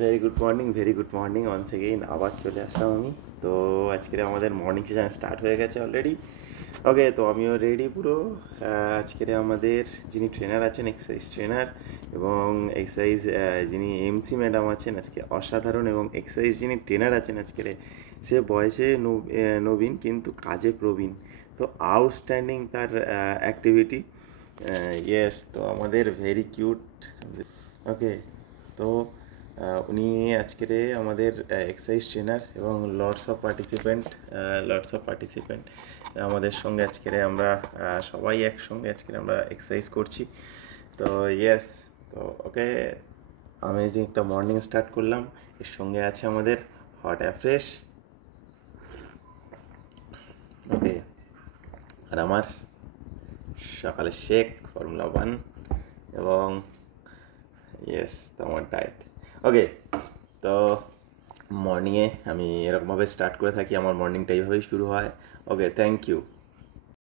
Very good morning once again আবার চলে আসলাম আমি। তো আজকের আমাদের মর্নিং সেশন স্টার্ট হয়ে গেছে অলরেডি। ওকে, তো আমিও রেডি পুরো। আজকের আমাদের যিনি ট্রেনার আছেন, এক্সারসাইজ ট্রেনার এবং এক্সারসাইজ যিনি এমসি ম্যাডাম আছেন আজকে অসাধারণ, এবং এক্সারসাইজ যিনি ট্রেনার আছেন আজকের, সে বয়সে নবীন কিন্তু কাজে প্রবীণ। তো আউটস্ট্যান্ডিং তার অ্যাক্টিভিটি। ইয়েস, তো আমাদের ভেরি কিউট। ওকে, তো উনি আজকের আমাদের এক্সারসাইজ ট্রেনার এবং লটস অফ পার্টিসিপেন্ট আমাদের সঙ্গে আজকের আমরা সবাই একসঙ্গে আজকের আমরা এক্সারসাইজ করছি। তো ইয়েস, তো ওকে, আমেজিং একটা মর্নিং স্টার্ট করলাম। এর সঙ্গে আছে আমাদের হট অ্যাফ্রেশ। ওকে, আর আমার সকালে শেক ফর্মুলা 1 এবং ইয়েস, তো আমার ডায়েট। ওকে, তো মর্নিংয়ে আমি এরকমভাবে স্টার্ট করে থাকি, আমার মর্নিংটা এইভাবেই শুরু হয়। ওকে, থ্যাংক ইউ।